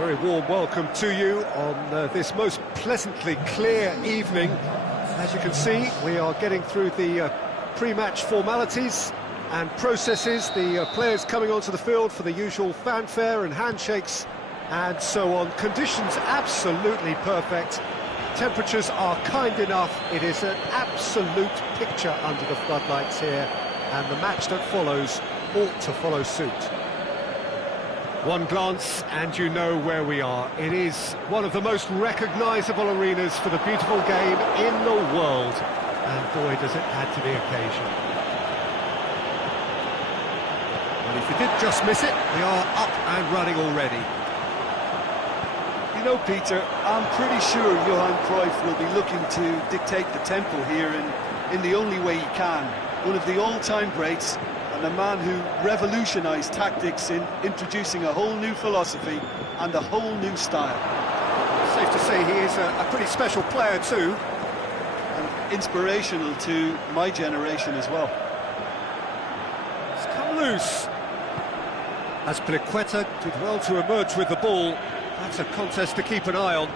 Very warm welcome to you on this most pleasantly clear evening. As you can see, we are getting through the pre-match formalities and processes, the players coming onto the field for the usual fanfare and handshakes and so on. Conditions absolutely perfect. Temperatures are kind enough. It is an absolute picture under the floodlights here, and the match that follows ought to follow suit. One glance and you know where we are. It is one of the most recognisable arenas for the beautiful game in the world. And boy, does it add to the occasion. And if you did just miss it, we are up and running already. You know, Peter, I'm pretty sure Johan Cruyff will be looking to dictate the tempo here in the only way he can. One of the all-time greats, and a man who revolutionised tactics in introducing a whole new philosophy and a whole new style. Safe to say he is a pretty special player too. And inspirational to my generation as well. It's come loose. Azpilicueta did well to emerge with the ball. That's a contest to keep an eye on.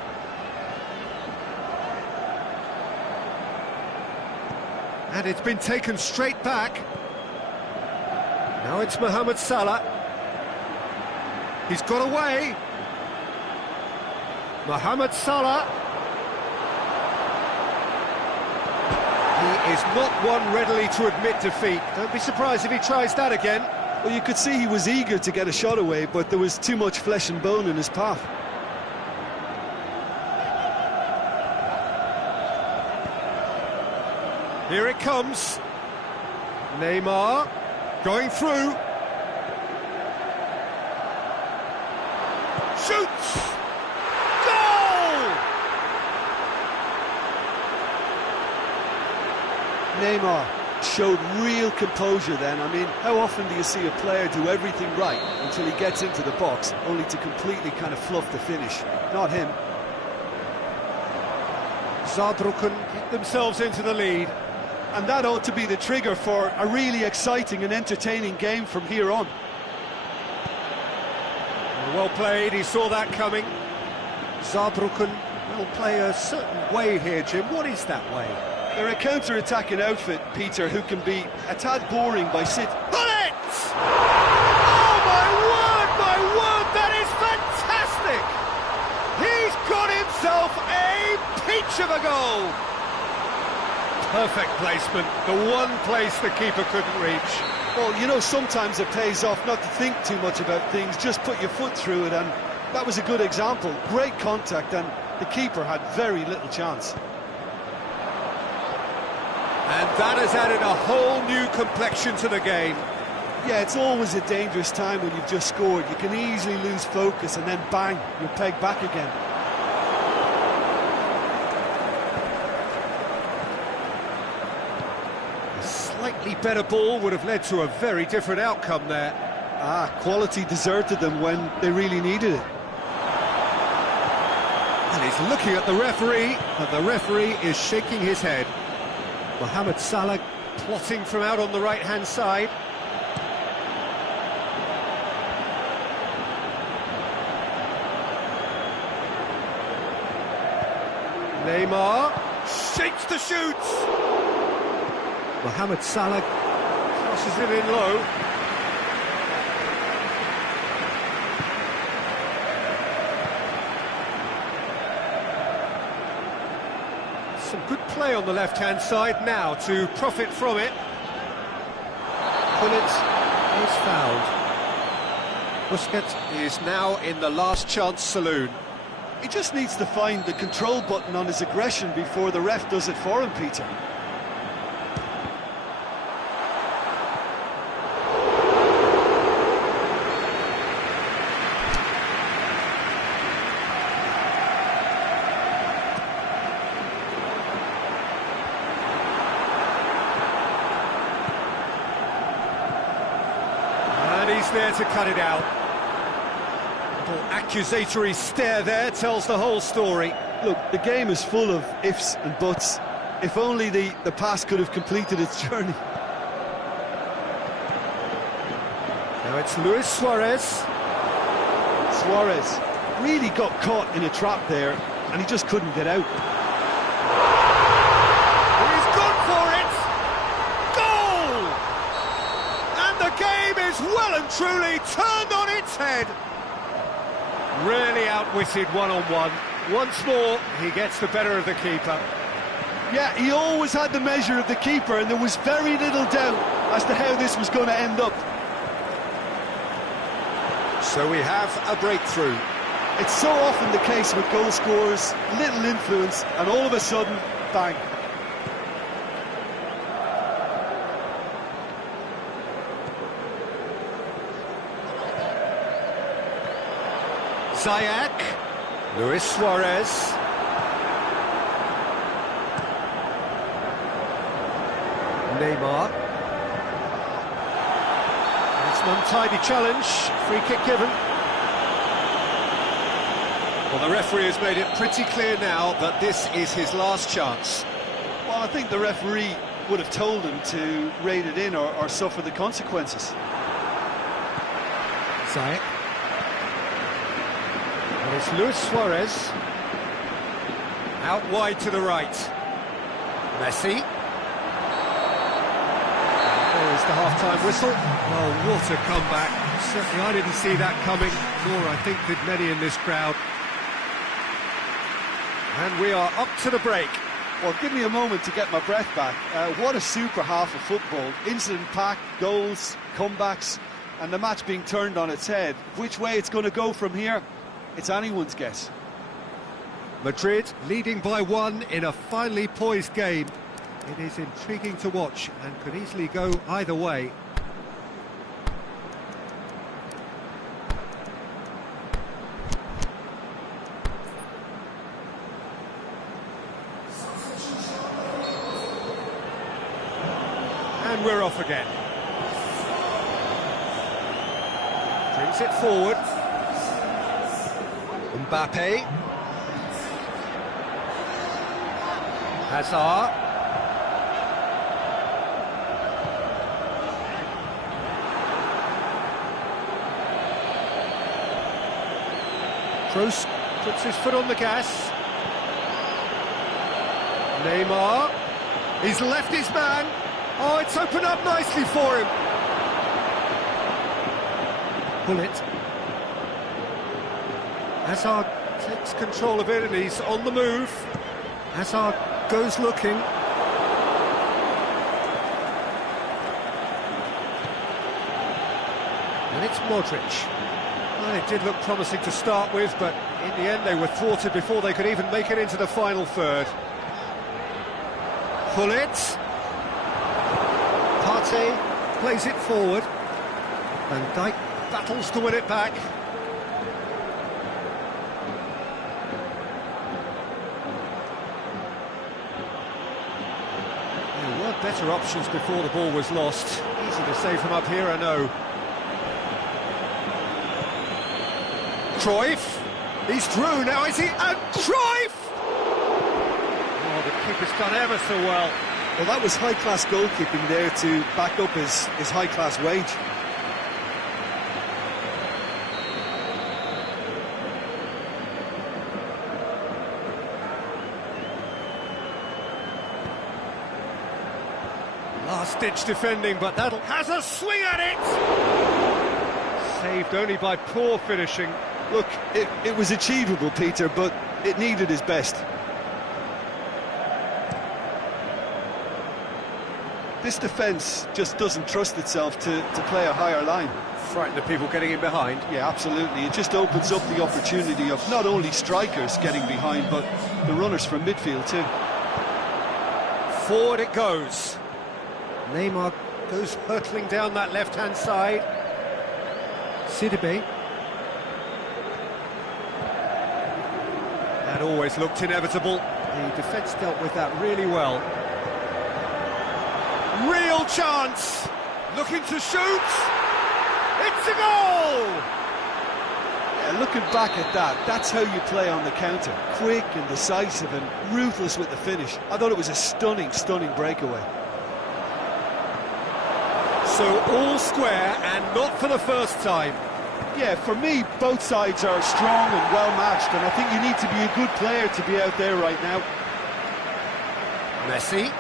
And it's been taken straight back. Now it's Mohamed Salah. He's got away. Mohamed Salah. He is not one readily to admit defeat. Don't be surprised if he tries that again. Well, you could see he was eager to get a shot away, but there was too much flesh and bone in his path. Here it comes. Neymar going through. Shoots! Goal! Neymar showed real composure then. I mean, how often do you see a player do everything right until he gets into the box, only to completely kind of fluff the finish? Not him. Saarbrücken get themselves into the lead. And that ought to be the trigger for a really exciting and entertaining game from here on. Well played, he saw that coming. Saarbrücken will play a certain way here, Jim. What is that way? They're a counter-attacking outfit, Peter, who can be a tad boring by sit. Bullets! Oh my word, that is fantastic! He's got himself a peach of a goal! Perfect placement, the one place the keeper couldn't reach. Well, you know, sometimes it pays off not to think too much about things, just put your foot through it, and that was a good example. Great contact, and the keeper had very little chance. And that has added a whole new complexion to the game. Yeah, it's always a dangerous time when you've just scored. You can easily lose focus, and then bang, you're pegged back again. Slightly better ball would have led to a very different outcome there. Quality deserted them when they really needed it. And he's looking at the referee, and the referee is shaking his head. Mohamed Salah plotting from out on the right-hand side. Neymar shakes to shoot. Mohamed Salah crosses it in low. Some good play on the left-hand side now to profit from it. Gullit is fouled. Busquets is now in the last chance saloon. He just needs to find the control button on his aggression before the ref does it for him, Peter. He's there to cut it out. Little accusatory stare there tells the whole story. Look, the game is full of ifs and buts. If only the pass could have completed its journey. Now it's Luis Suarez. Suarez really got caught in a trap there, and he just couldn't get out. He's gone for it! Goal! And the game is well and truly turned on its head. Really outwitted one-on-one. Once more, he gets the better of the keeper. Yeah, he always had the measure of the keeper, and there was very little doubt as to how this was going to end up. So we have a breakthrough. It's so often the case with goal scorers, little influence, and all of a sudden, bang. Ziyech, Luis Suarez. Neymar. It's an untidy challenge, free kick given. Well, the referee has made it pretty clear now that this is his last chance. Well, I think the referee would have told him to rate it in or suffer the consequences. Ziyech. And it's Luis Suarez. Out wide to the right. Messi. There is the half-time whistle. Oh, what a comeback. Certainly I didn't see that coming, nor I think did many in this crowd. And we are up to the break. Well, give me a moment to get my breath back. What a super half of football. Incident-packed, goals, comebacks, and the match being turned on its head. Which way it's going to go from here, it's anyone's guess. Madrid leading by 1 in a finely poised game. It is intriguing to watch and could easily go either way. And we're off again. Brings it forward. Mbappe. Hazard. Kroos puts his foot on the gas. Neymar. He's left his man. Oh, it's opened up nicely for him. Bullet. Hazard takes control of it and he's on the move. Hazard goes looking. And it's Modric. Well, it did look promising to start with, but in the end they were thwarted before they could even make it into the final third. Bullet. Partey plays it forward. Van Dijk battles to win it back. There were better options before the ball was lost. Easy to save from up here, I know. Cruyff. He's through now, is he? And Cruyff! Oh, the keeper's done ever so well. Well, that was high-class goalkeeping there to back up his high-class wage. Last-ditch defending, but that has a swing at it! Saved only by poor finishing. Look, it was achievable, Peter, but it needed his best. This defence just doesn't trust itself to play a higher line. Frighten the people getting in behind. Yeah, absolutely. It just opens up the opportunity of not only strikers getting behind, but the runners from midfield too. Forward it goes. Neymar goes hurtling down that left-hand side. Sidibe. That always looked inevitable. The defence dealt with that really well. Real chance! Looking to shoot! It's a goal! Yeah, looking back at that, that's how you play on the counter. Quick and decisive and ruthless with the finish. I thought it was a stunning, stunning breakaway. So all square and not for the first time. Yeah, for me, both sides are strong and well matched, and I think you need to be a good player to be out there right now. Messi.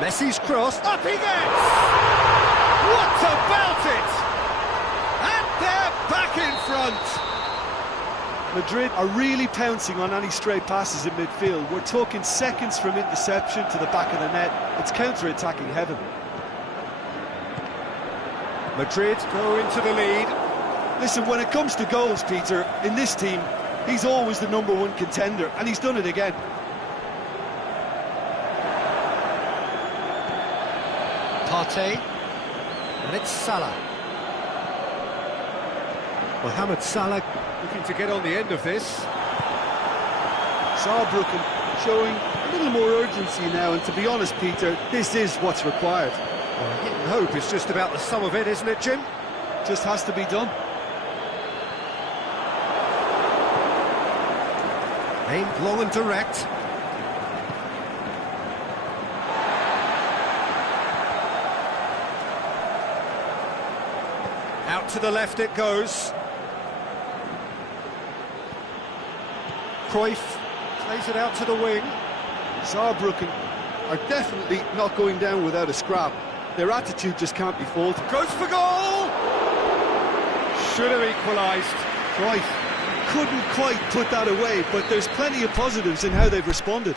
Messi's cross. Up he gets! What about it? And they're back in front. Madrid are really pouncing on any stray passes in midfield. We're talking seconds from interception to the back of the net. It's counter-attacking heaven. Madrid go into the lead. Listen, when it comes to goals, Peter, in this team, he's always the #1 contender, and he's done it again. Partey, and it's Salah. Mohamed Salah looking to get on the end of this. Saarbrücken showing a little more urgency now, and to be honest, Peter, this is what's required. Well, hit and hope is just about the sum of it, isn't it, Jim? Just has to be done. Aimed long and direct. Out to the left it goes. Cruyff plays it out to the wing. Saarbrücken are definitely not going down without a scrap. Their attitude just can't be faulted. Goes for goal! Should have equalised. Cruyff couldn't quite put that away, but there's plenty of positives in how they've responded.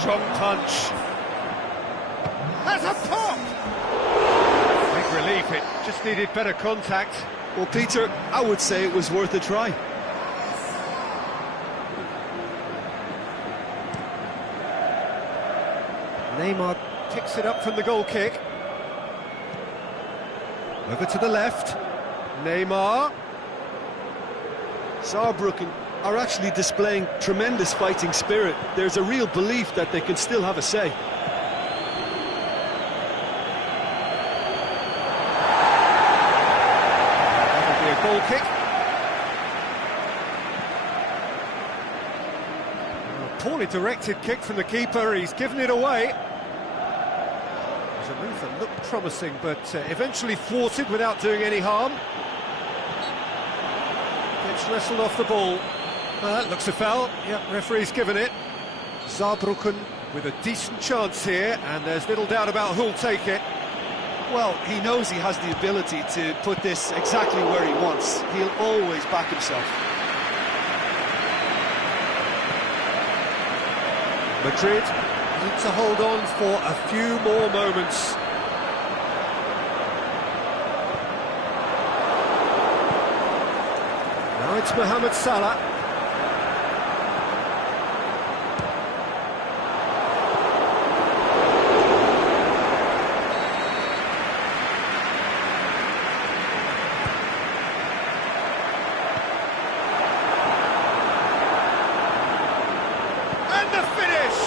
Strong punch. That's a pop! Big relief, it just needed better contact. Well, Peter, I would say it was worth a try. Neymar picks it up from the goal kick. Over to the left. Neymar. Saarbrücken are actually displaying tremendous fighting spirit. There's a real belief that they can still have a say. That'll be a goal kick. Poorly directed kick from the keeper, he's given it away. It was a move that looked promising, but eventually thwarted without doing any harm. Gets wrestled off the ball. Looks a foul. Yep, referee's given it. Saarbrücken with a decent chance here, and there's little doubt about who'll take it. Well, he knows he has the ability to put this exactly where he wants. He'll always back himself. Madrid need to hold on for a few more moments. Now it's Mohamed Salah. And the finish!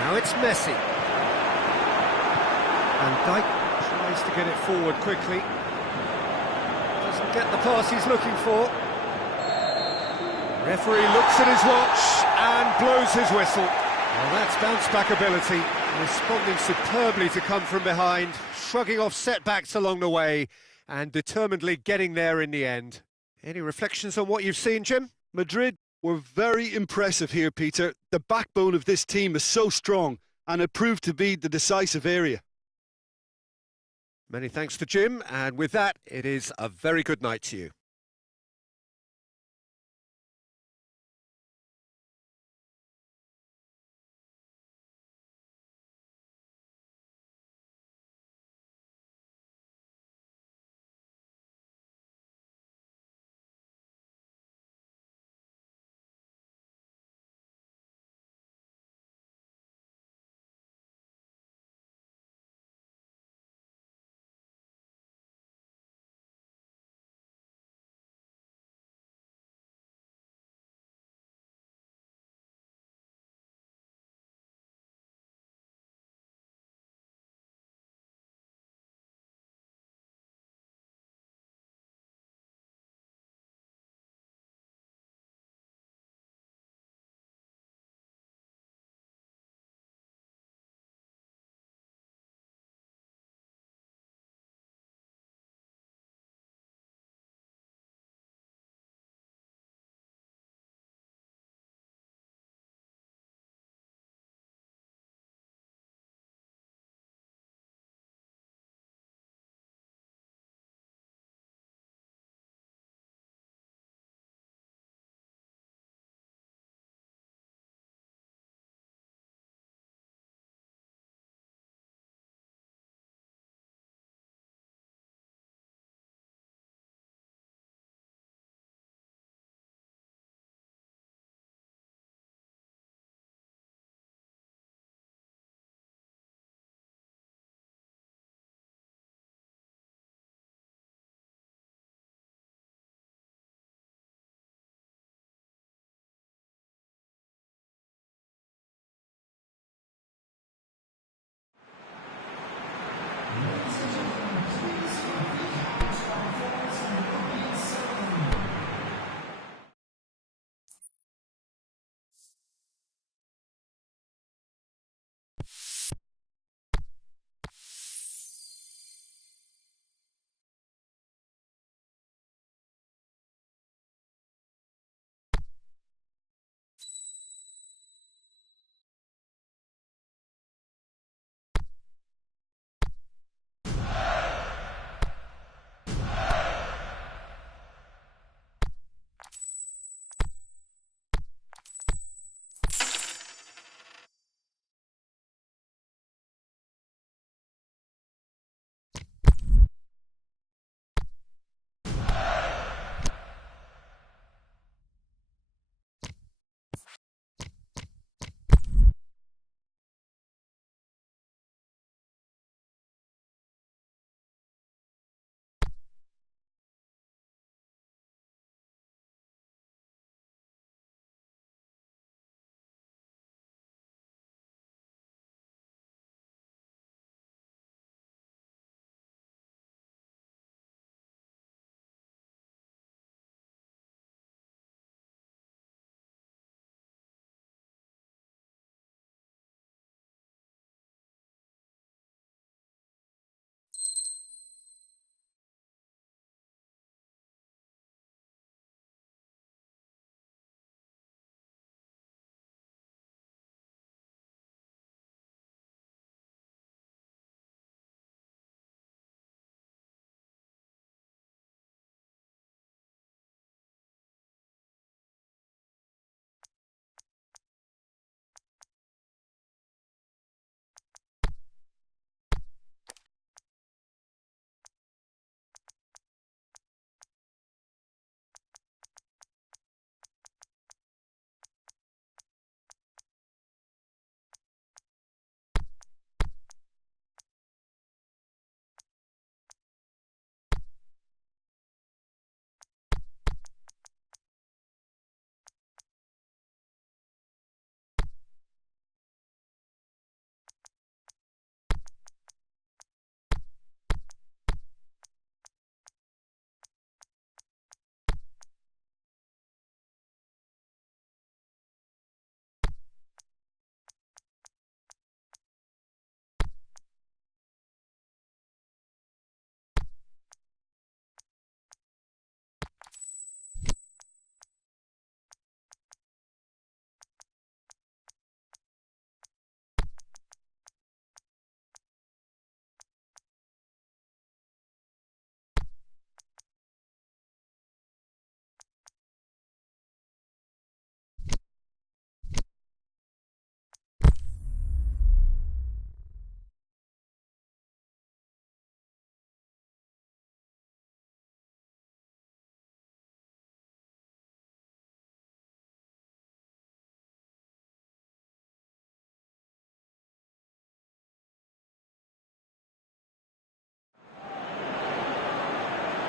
Now it's Messi. And Dijk tries to get it forward quickly. Doesn't get the pass he's looking for. Referee looks at his watch and blows his whistle. Well, that's bounce-back ability, responding superbly to come from behind, shrugging off setbacks along the way, and determinedly getting there in the end. Any reflections on what you've seen, Jim? Madrid were very impressive here, Peter. The backbone of this team is so strong, and it proved to be the decisive area. Many thanks to Jim, and with that, it is a very good night to you.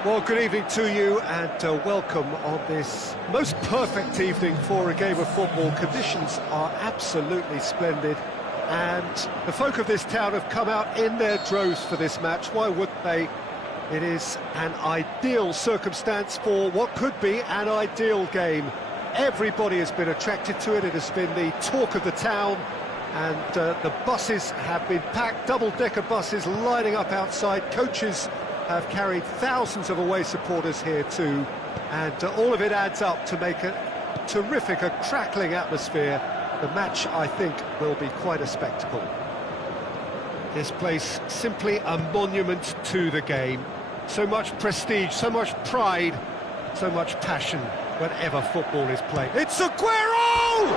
Well, good evening to you and welcome on this most perfect evening for a game of football. Conditions are absolutely splendid and the folk of this town have come out in their droves for this match. Why wouldn't they? It is an ideal circumstance for what could be an ideal game. Everybody has been attracted to it. It has been the talk of the town, and the buses have been packed, double-decker buses lining up outside. Coaches have carried thousands of away supporters here too, and all of it adds up to make a terrific, a crackling atmosphere. The match, I think, will be quite a spectacle. This place simply a monument to the game. So much prestige, so much pride, so much passion whenever football is played. It's Aguero!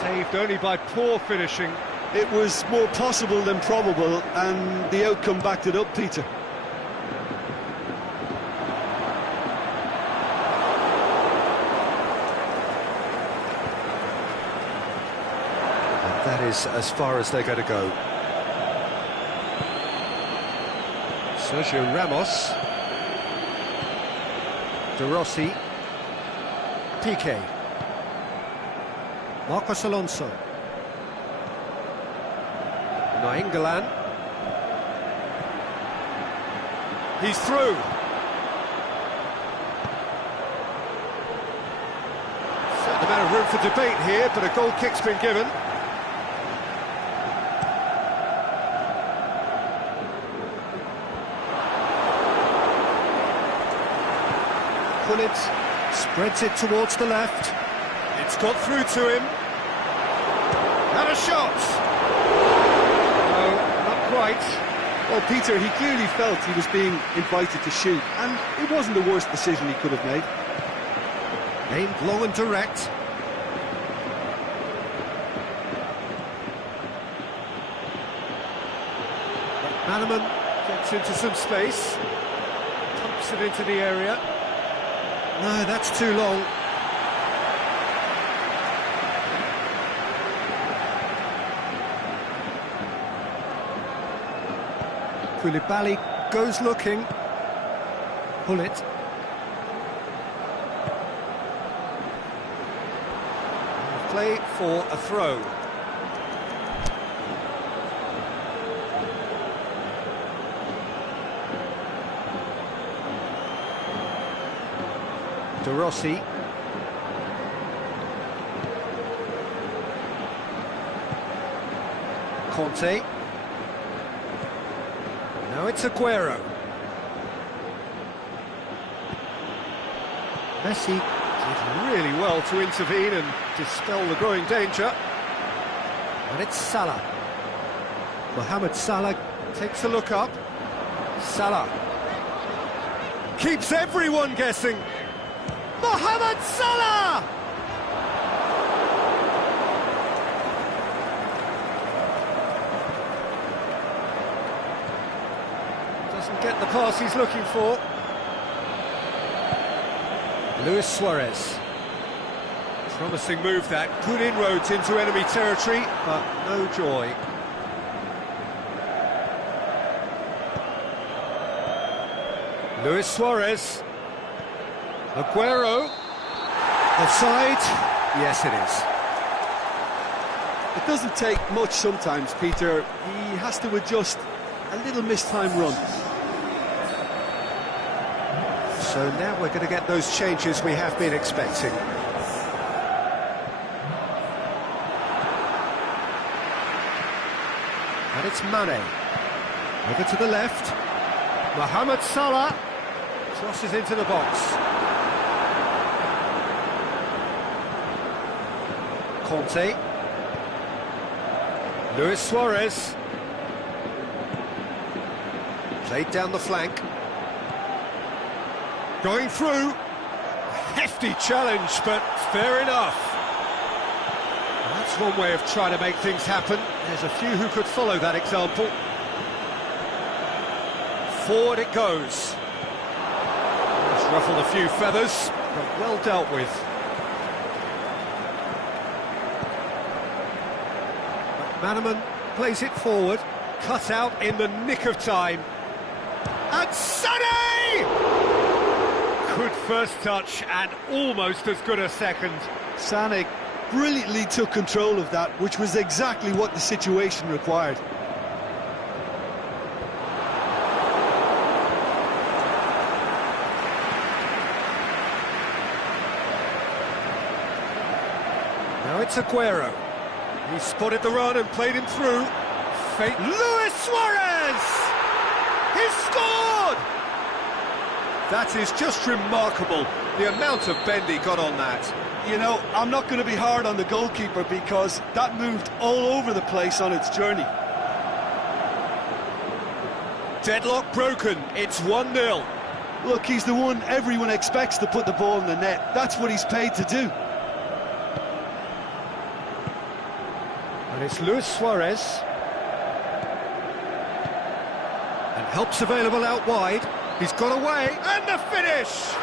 Saved only by poor finishing. It was more possible than probable, and the outcome backed it up, Peter. And that is as far as they're going to go. Sergio Ramos. De Rossi. Piqué. Marcos Alonso. Nainggolan. He's through. Certain amount of room for debate here, but a goal kick's been given. Gullit spreads it towards the left. It's got through to him. And a shot! No, not quite. Well, Peter, he clearly felt he was being invited to shoot, and it wasn't the worst decision he could have made. Aimed long and direct. Manaman gets into some space. Pumps it into the area. No, that's too long. Koulibaly goes looking. Gullit. Play for a throw. De Rossi. Conte. Now it's Aguero. Messi did really well to intervene and dispel the growing danger. And it's Salah. Mohamed Salah takes a look up. Salah keeps everyone guessing. Mohamed Salah! Doesn't get the pass he's looking for. Luis Suarez. Promising move that. Good inroads into enemy territory, but no joy. Luis Suarez. Aguero. Offside? Yes, it is. It doesn't take much sometimes, Peter. He has to adjust a little mistimed run. So now we're going to get those changes we have been expecting. And it's Mane. Over to the left. Mohamed Salah crosses into the box. Conte. Luis Suarez. Played down the flank. Going through. Hefty challenge, but fair enough. And that's one way of trying to make things happen. There's a few who could follow that example. Forward it goes. It's ruffled a few feathers, but well dealt with. Manaman plays it forward, cut out in the nick of time. And Sané! good first touch and almost as good a second. Sané brilliantly took control of that, which was exactly what the situation required. Now it's Aguero. He spotted the run and played him through. Luis Suarez! He's scored! That is just remarkable, the amount of bend he got on that. You know, I'm not going to be hard on the goalkeeper because that moved all over the place on its journey. Deadlock broken, it's 1-0. Look, he's the one everyone expects to put the ball in the net. That's what he's paid to do. And it's Luis Suarez. And help's available out wide. He's got away, and the finish!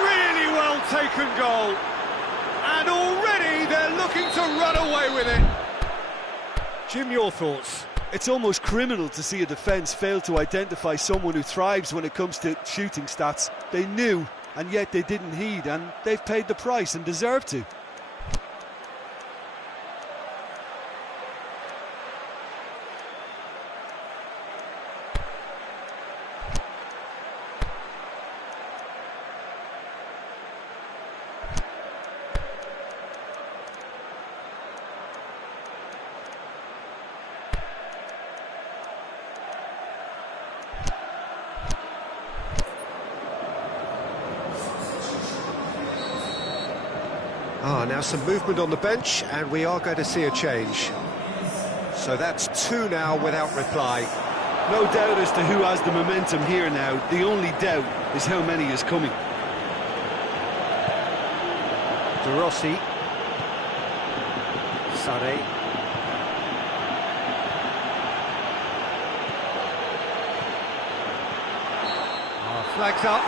Really well taken goal. And already they're looking to run away with it. Jim, your thoughts? It's almost criminal to see a defence fail to identify someone who thrives when it comes to shooting stats. They knew, and yet they didn't heed, and they've paid the price and deserve to. Now some movement on the bench, and we are going to see a change. So that's 2 now without reply. No doubt as to who has the momentum here now. The only doubt is how many is coming. De Rossi. Sané. Flags up.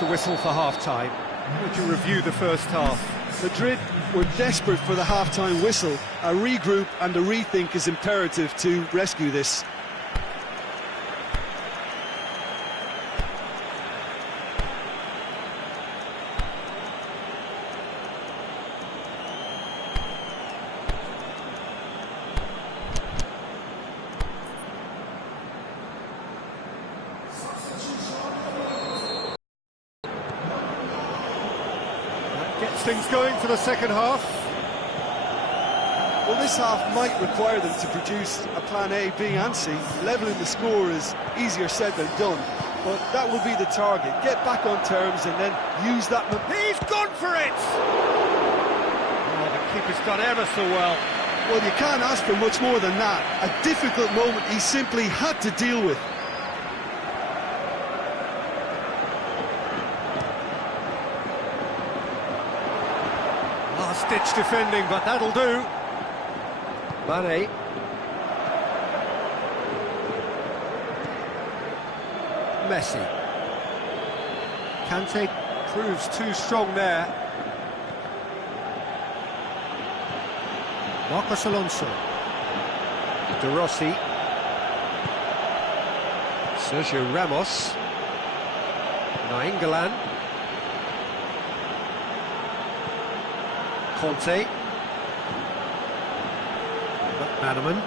The whistle for half-time. Would you review the first half? Madrid were desperate for the half-time whistle. A regroup and a rethink is imperative to rescue this. Gets things going for the second half. Well, this half might require them to produce a plan A, B and C. Levelling the score is easier said than done, but that will be the target. Get back on terms and then use that... He's gone for it! Oh, the keeper's done ever so well. Well, you can't ask for much more than that. A difficult moment he simply had to deal with. Last-ditch defending, but that'll do. Mane. Messi. Kante proves too strong there. Marcos Alonso. De Rossi. Sergio Ramos. Nainggolan. Conte. McManaman.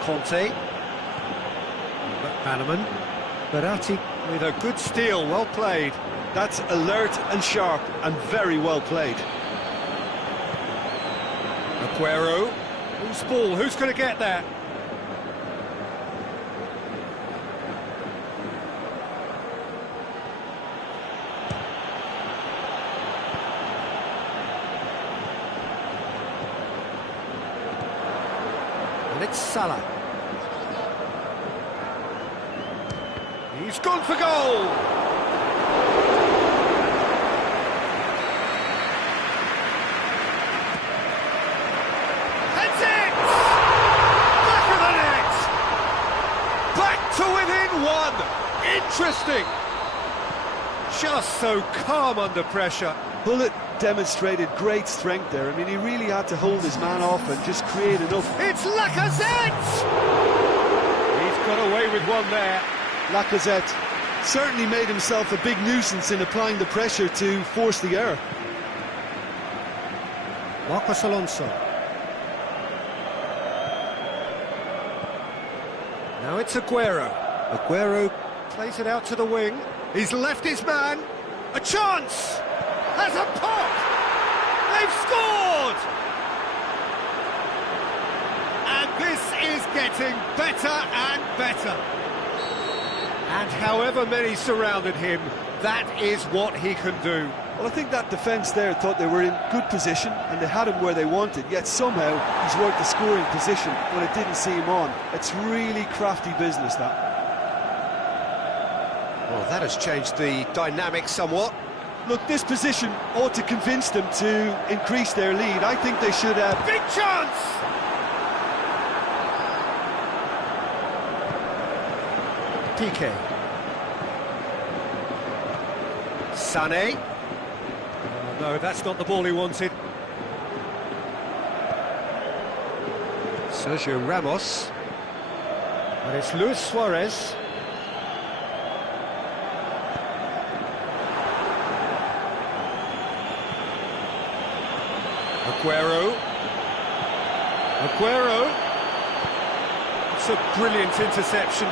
Conte. McManaman. Verratti with a good steal, well played. That's alert and sharp and very well played. Aguero. Who's ball? Who's going to get that? And it's Salah. He's gone for goal! Heads it! Back of the net! Back to within one! interesting. Just so calm under pressure. Bullet demonstrated great strength there. I mean, he really had to hold his man off and just create enough. It's Lacazette! He's got away with one there. Lacazette certainly made himself a big nuisance in applying the pressure to force the error. Marcos Alonso. Now it's Aguero. Aguero plays it out to the wing. He's left his man. A chance! Has a pop! They've scored! And this is getting better and better. And however many surrounded him, that is what he can do. Well, I think that defence there thought they were in good position and they had him where they wanted, yet somehow he's worked the scoring position when it didn't see him on. It's really crafty business, that. Well, that has changed the dynamic somewhat. Look, this position ought to convince them to increase their lead. I think they should have... Big chance! Piqué. Sané. Oh, no, that's not the ball he wanted. Sergio Ramos. And it's Luis Suarez. Aguero. It's a brilliant interception.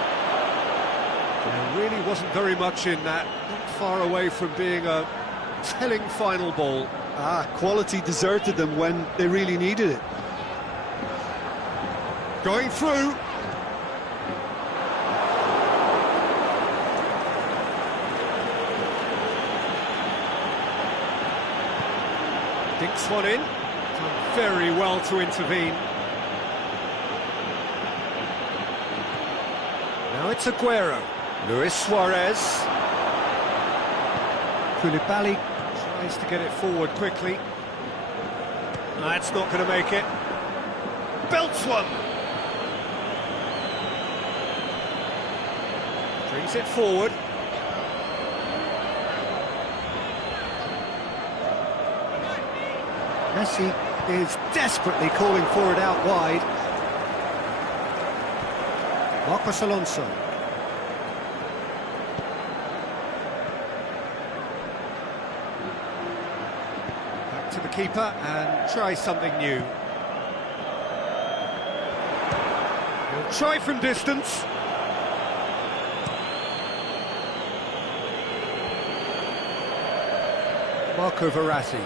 There really wasn't very much in that. Not far away from being a telling final ball. Quality deserted them when they really needed it. Going through. Dinks one in. Done very well to intervene. Now it's Aguero. Luis Suarez. Koulibaly tries to get it forward quickly. That's not going to make it. Belts one. Brings it forward. Messi is desperately calling for it out wide. Marcos Alonso. Back to the keeper and try something new. He'll try from distance. Marco Verratti.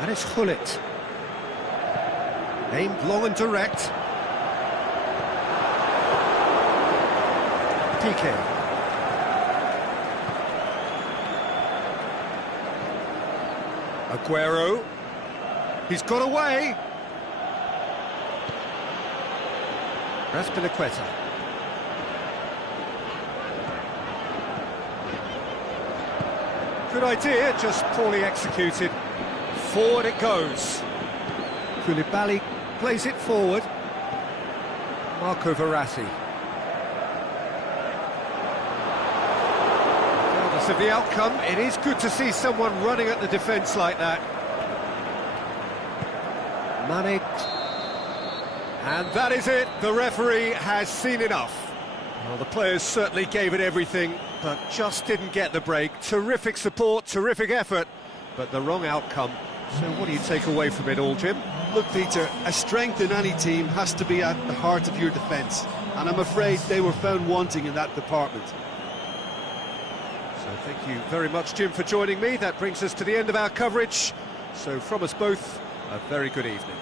And it's Gullit. Aimed long and direct. Piqué. Aguero. He's got away. Azpilicueta. Good idea, just poorly executed. Forward it goes. Koulibaly plays it forward. Marco Verratti. Regardless of the outcome, it is good to see someone running at the defence like that. Mane. And that is it. The referee has seen enough. Well, the players certainly gave it everything, but just didn't get the break. Terrific support, terrific effort, but the wrong outcome. So what do you take away from it all, Jim? Look, Peter, a strength in any team has to be at the heart of your defence, and I'm afraid they were found wanting in that department. So thank you very much, Jim, for joining me. That brings us to the end of our coverage. So from us both, a very good evening.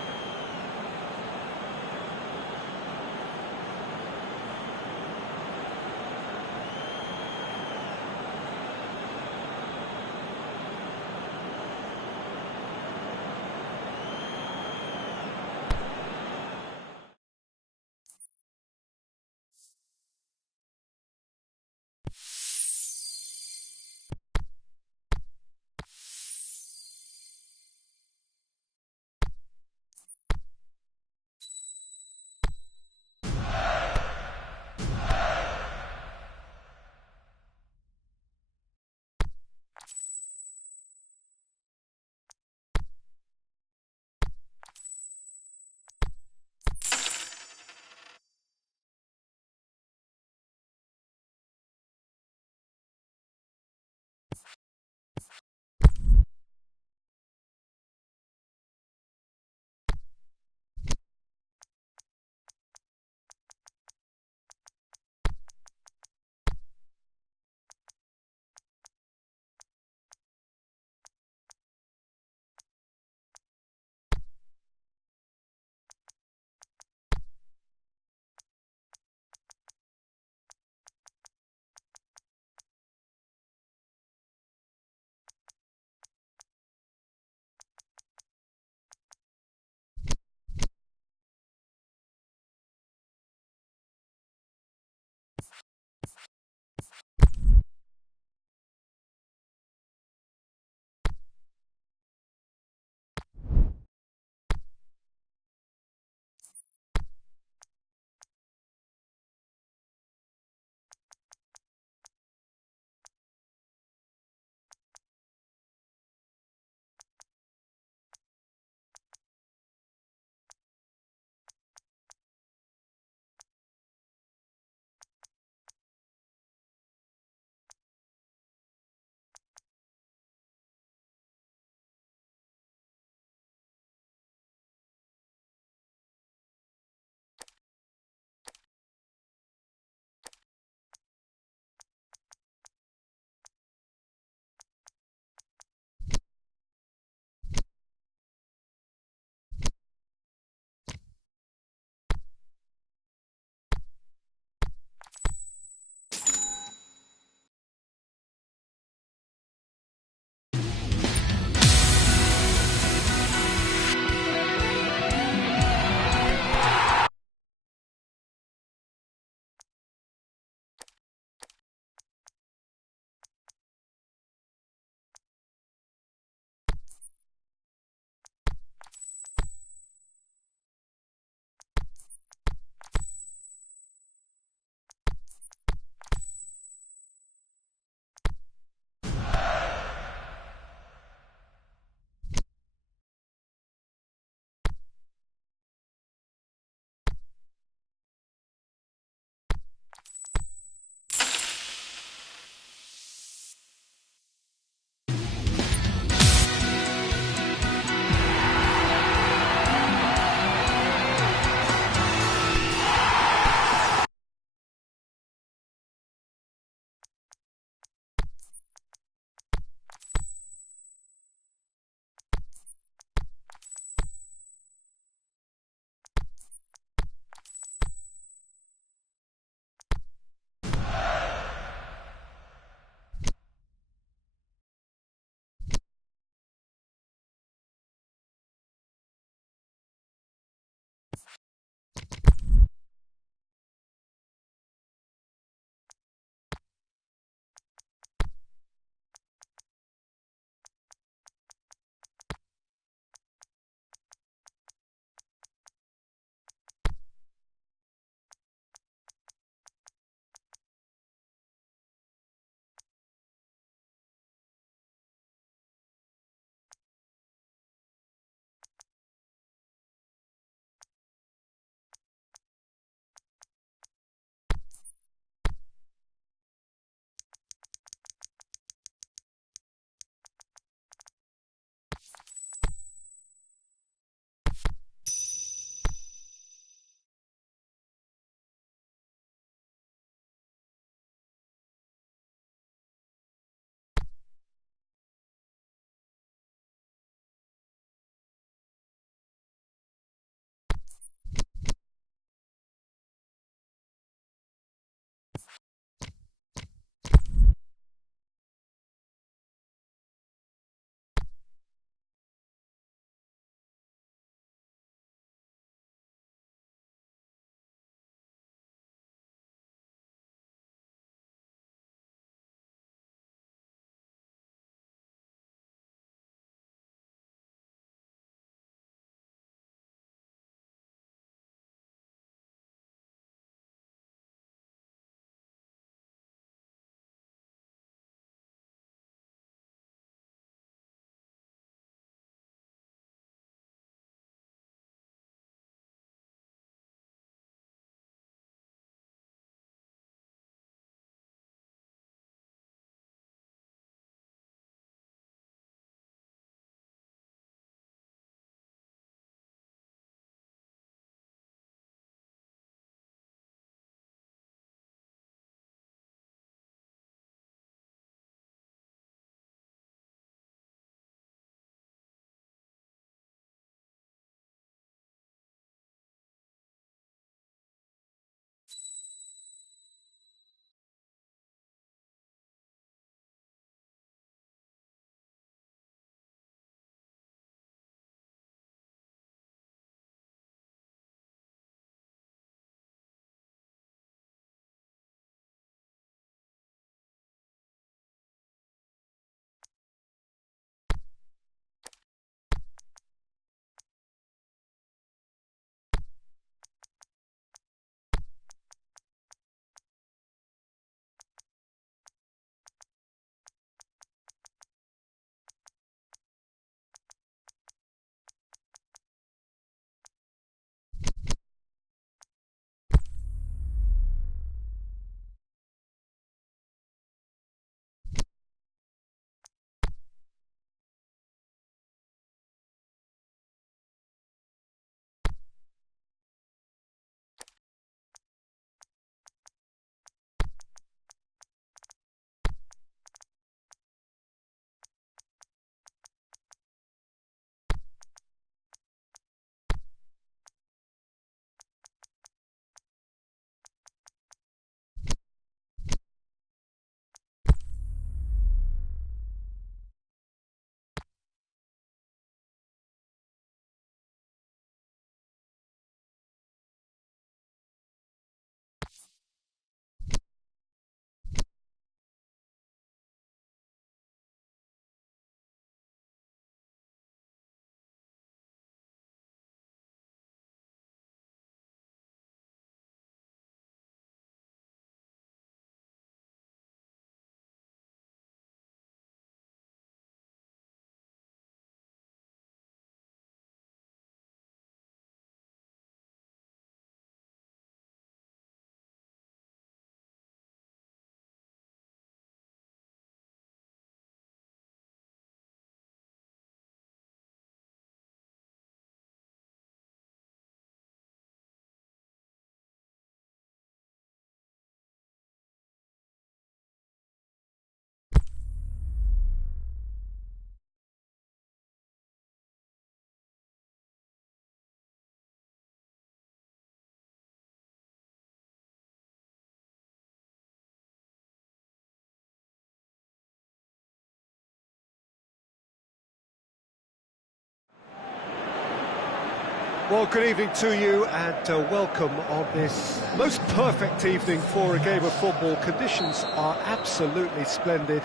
Well, good evening to you and welcome on this most perfect evening for a game of football. Conditions are absolutely splendid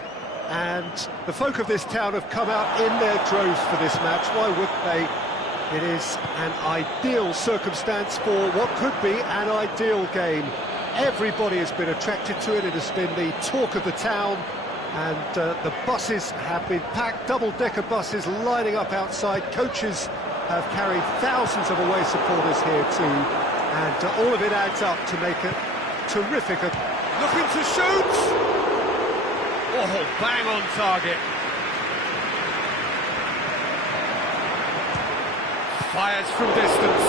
and the folk of this town have come out in their droves for this match. Why would they? It is an ideal circumstance for what could be an ideal game. Everybody has been attracted to it. It has been the talk of the town, and the buses have been packed, double-decker buses lining up outside. Coaches have carried thousands of away supporters here too, and all of it adds up to make it terrific. Looking to shoot! Oh, bang on target. Fires from distance.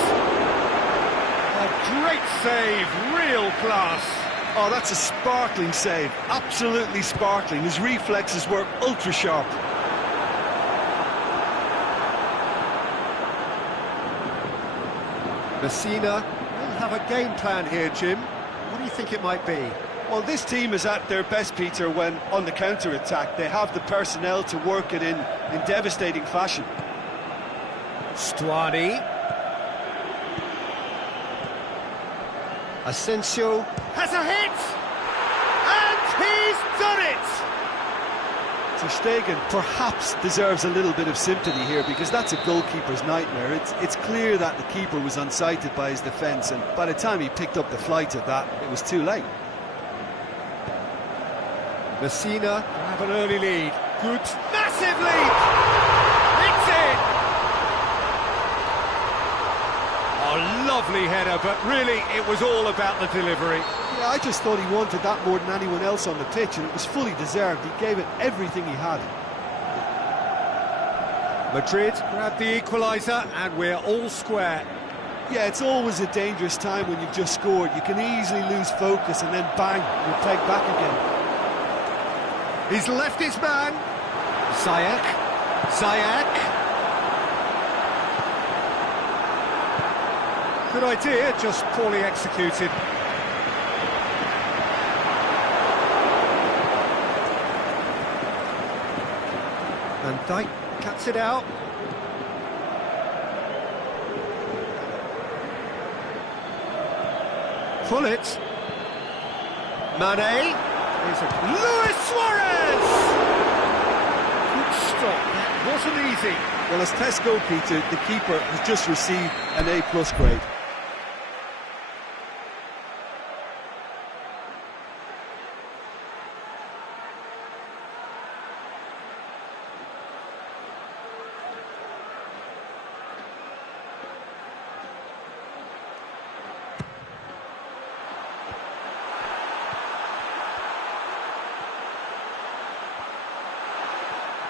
A great save, real class. Oh, that's a sparkling save, absolutely sparkling. His reflexes were ultra sharp. Messina will have a game plan here, Jim. What do you think it might be? Well, this team is at their best, Peter, when on the counter-attack. They have the personnel to work it in devastating fashion. Stuani. Asensio. Has a hit! And he's done it! Ter Stegen perhaps deserves a little bit of sympathy here, because that's a goalkeeper's nightmare. It's clear that the keeper was unsighted by his defence, and by the time he picked up the flight of that, it was too late. Messina have an early lead. Good. Massive lead! It's in! Oh, lovely header, but really it was all about the delivery. Yeah, I just thought he wanted that more than anyone else on the pitch, and it was fully deserved. He gave it everything he had. Madrid grab the equaliser, and we're all square. Yeah, it's always a dangerous time when you've just scored. You can easily lose focus, and then bang, you're pegged back again. He's left his man. Ziyech. Good idea, just poorly executed. Van Dijk cuts it out. Pullet. Mane. Luis Suarez! Good stop, that wasn't easy. Well, as Test goalkeeper, the keeper has just received an A+ grade.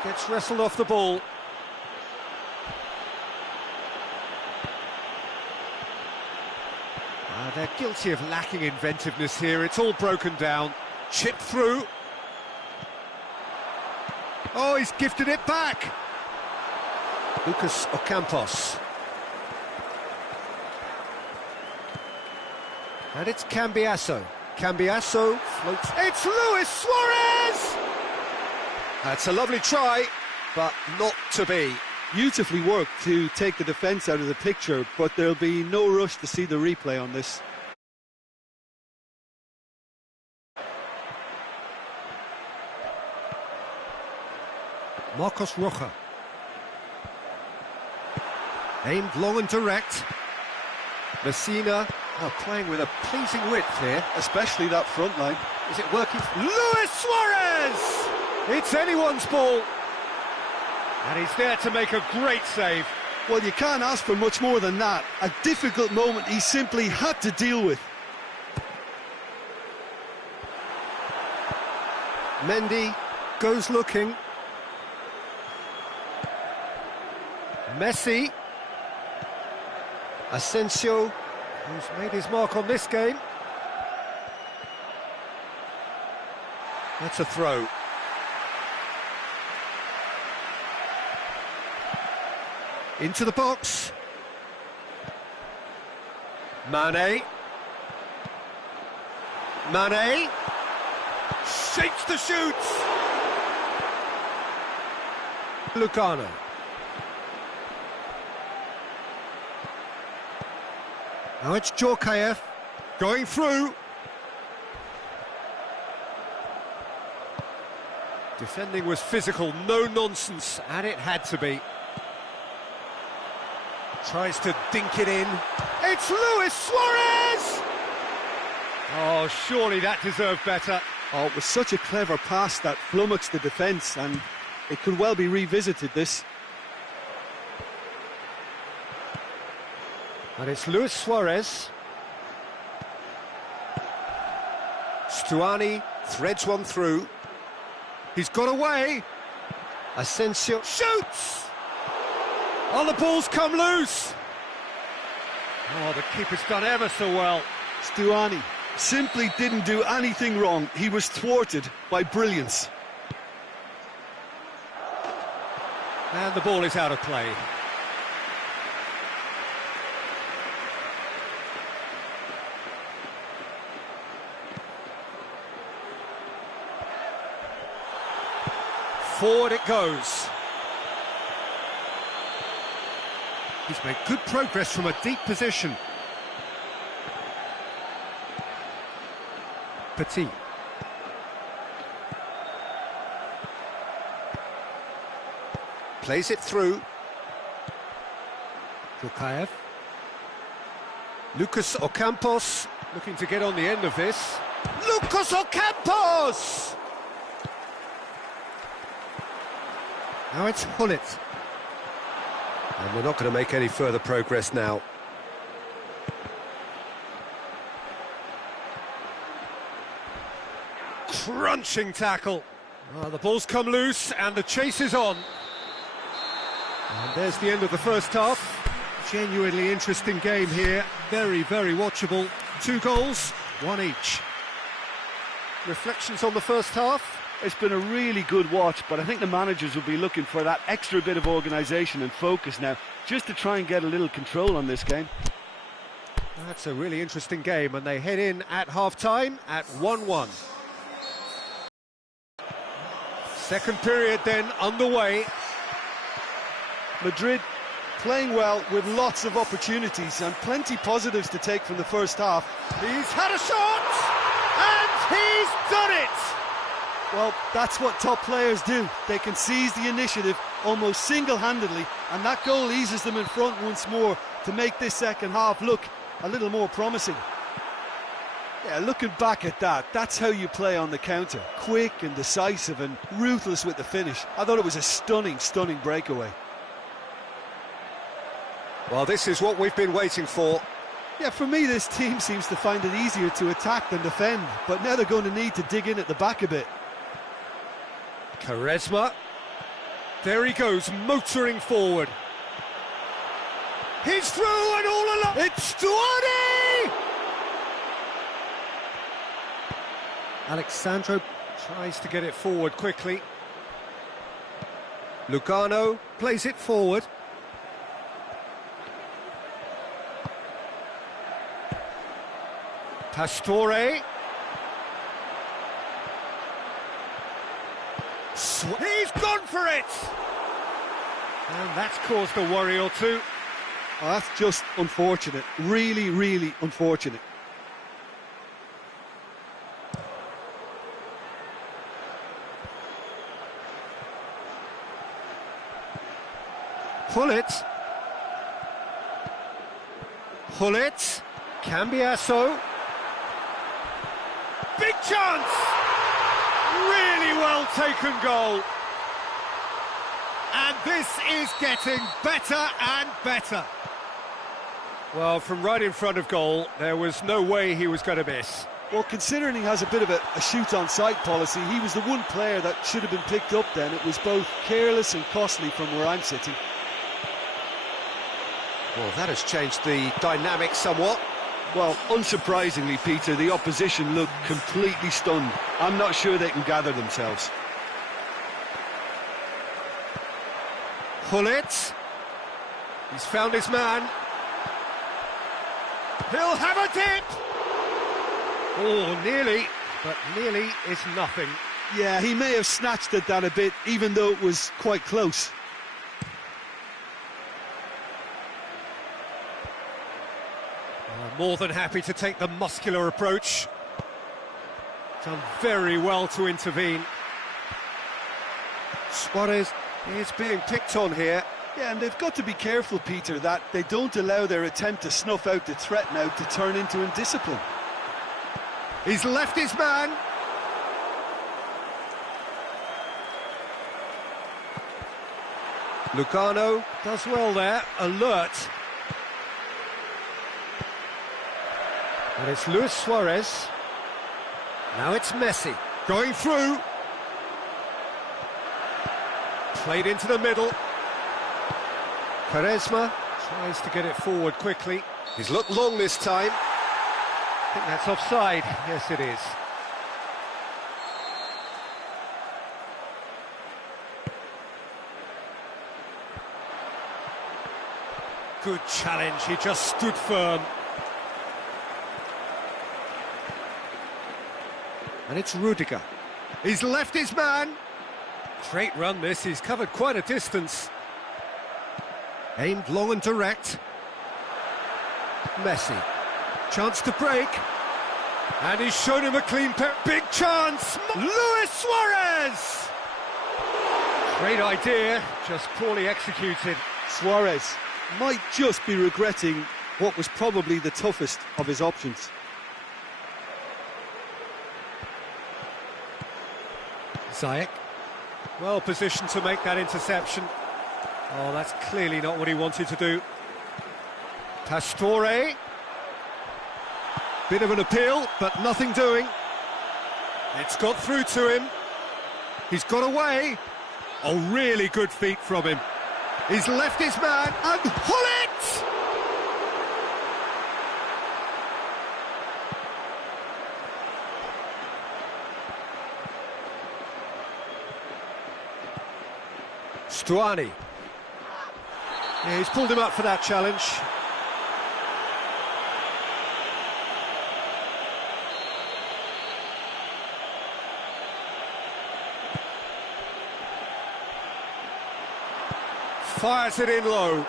Gets wrestled off the ball. They're guilty of lacking inventiveness here. It's all broken down. Chipped through. Oh, he's gifted it back. Lucas Ocampos. And it's Cambiasso. Cambiasso floats. It's Luis Suarez! That's a lovely try, but not to be. Beautifully worked to take the defence out of the picture, but there'll be no rush to see the replay on this. Marcos Rocha. Aimed long and direct. Messina playing with a pleasing width here. Especially that front line. Is it working? Luis Suarez! It's anyone's ball. And he's there to make a great save. Well, you can't ask for much more than that. A difficult moment he simply had to deal with. Mendy goes looking. Messi. Asensio, who's made his mark on this game. That's a throw. Into the box. Mane. Shakes the shoots. Lucano. Now it's Djorkaeff going through. Defending was physical, no nonsense, and it had to be. Tries to dink it in. It's Luis Suarez! Oh, surely that deserved better. Oh, it was such a clever pass that flummoxed the defence, and it could well be revisited, this. And it's Luis Suarez. Stuani threads one through. He's got away. Asensio shoots! Oh, the ball's come loose! Oh, the keeper's done ever so well. Stuani simply didn't do anything wrong. He was thwarted by brilliance. And the ball is out of play. Forward it goes. He's made good progress from a deep position. Petit. Plays it through. Djorkaeff. Lucas Ocampos looking to get on the end of this. Lucas Ocampos! Now it's Gullit. And we're not going to make any further progress now. Crunching tackle. Oh, the ball's come loose and the chase is on. And there's the end of the first half. Genuinely interesting game here. Very, very watchable. 2 goals, 1 each. Reflections on the first half? It's been a really good watch, but I think the managers will be looking for that extra bit of organisation and focus now, just to try and get a little control on this game. That's a really interesting game, and they head in at half-time at 1-1. Second period then underway. Madrid playing well with lots of opportunities and plenty positives to take from the first half. He's had a shot, and he's done it! Well, that's what top players do. They can seize the initiative almost single-handedly, and that goal eases them in front once more to make this second half look a little more promising. Yeah, looking back at that, that's how you play on the counter. Quick and decisive and ruthless with the finish. I thought it was a stunning, stunning breakaway. Well, this is what we've been waiting for. Yeah, for me, this team seems to find it easier to attack than defend, but now they're going to need to dig in at the back a bit. Quaresma. There he goes, motoring forward. He's through and all along. It's Stuani! Alexandro tries to get it forward quickly. Lugano plays it forward. Pastore. He's gone for it! And that's caused a worry or two. Oh, that's just unfortunate. Really, really unfortunate. Gullit. Gullit. Cambiasso. Big chance! Really well taken goal. And this is getting better and better. Well, from right in front of goal, there was no way he was going to miss. Well, considering he has a bit of a shoot-on-sight policy, he was the one player that should have been picked up then. It was both careless and costly from where I'm sitting. Well, that has changed the dynamic somewhat. Well, unsurprisingly, Peter, the opposition looked completely stunned. I'm not sure they can gather themselves. Gullit. He's found his man. He'll have a dip! Oh, nearly, but nearly is nothing. Yeah, he may have snatched at that a bit, even though it was quite close. More than happy to take the muscular approach. Done very well to intervene. Suarez is being picked on here. Yeah, and they've got to be careful, Peter, that they don't allow their attempt to snuff out the threat now to turn into indiscipline. He's left his man. Lugano does well there, alert. And it's Luis Suarez. Now it's Messi, going through. Played into the middle. Quaresma tries to get it forward quickly. He's looked long this time. I think that's offside. Yes, it is. Good challenge, he just stood firm. And it's Rudiger. He's left his man. Great run this, he's covered quite a distance. Aimed long and direct. Messi. Chance to break. And he's shown him a clean pair. Big chance! Luis Suarez! Great idea, just poorly executed. Suarez might just be regretting what was probably the toughest of his options. Ziyech, well positioned to make that interception. Oh, that's clearly not what he wanted to do. Pastore. Bit of an appeal, but nothing doing. It's got through to him. He's got away. Oh, really good feet from him. He's left his man and Hullet! Stuani. Yeah, he's pulled him up for that challenge. Fires it in low.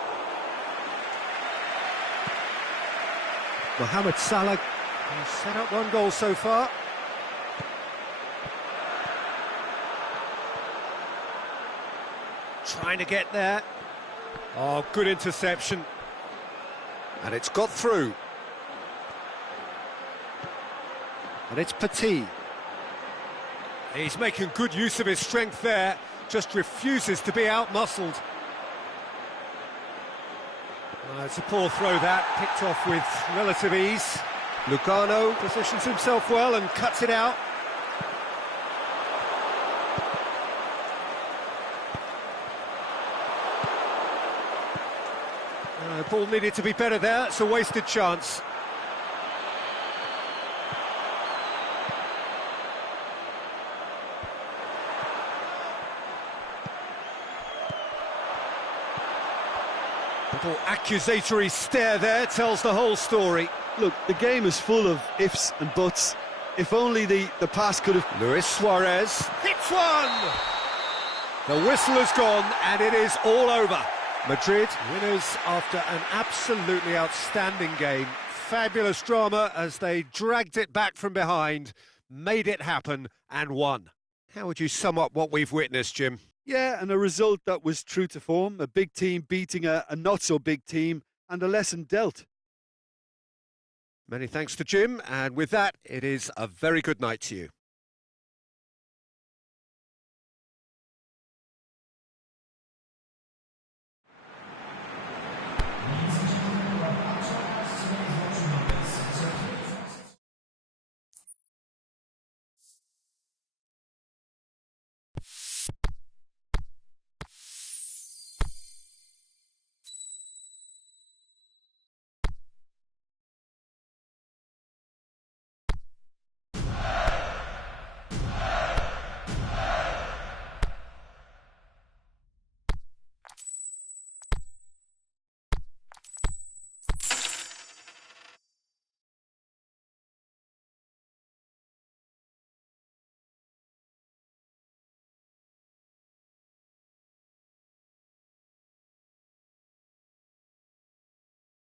Mohamed Salah has set up one goal so far. Trying to get there. Oh, good interception. And it's got through. And it's Petit. He's making good use of his strength there. Just refuses to be out-muscled. It's a poor throw that, picked off with relative ease. Lugano positions himself well and cuts it out. The ball needed to be better there, it's a wasted chance. Little accusatory stare there tells the whole story. Look, the game is full of ifs and buts. If only the pass could have... Luis Suarez hits one! The whistle has gone and it is all over. Madrid winners after an absolutely outstanding game. Fabulous drama as they dragged it back from behind, made it happen and won. How would you sum up what we've witnessed, Jim? Yeah, and a result that was true to form. A big team beating a not-so-big team, and a lesson dealt. Many thanks to Jim, and with that, it is a very good night to you.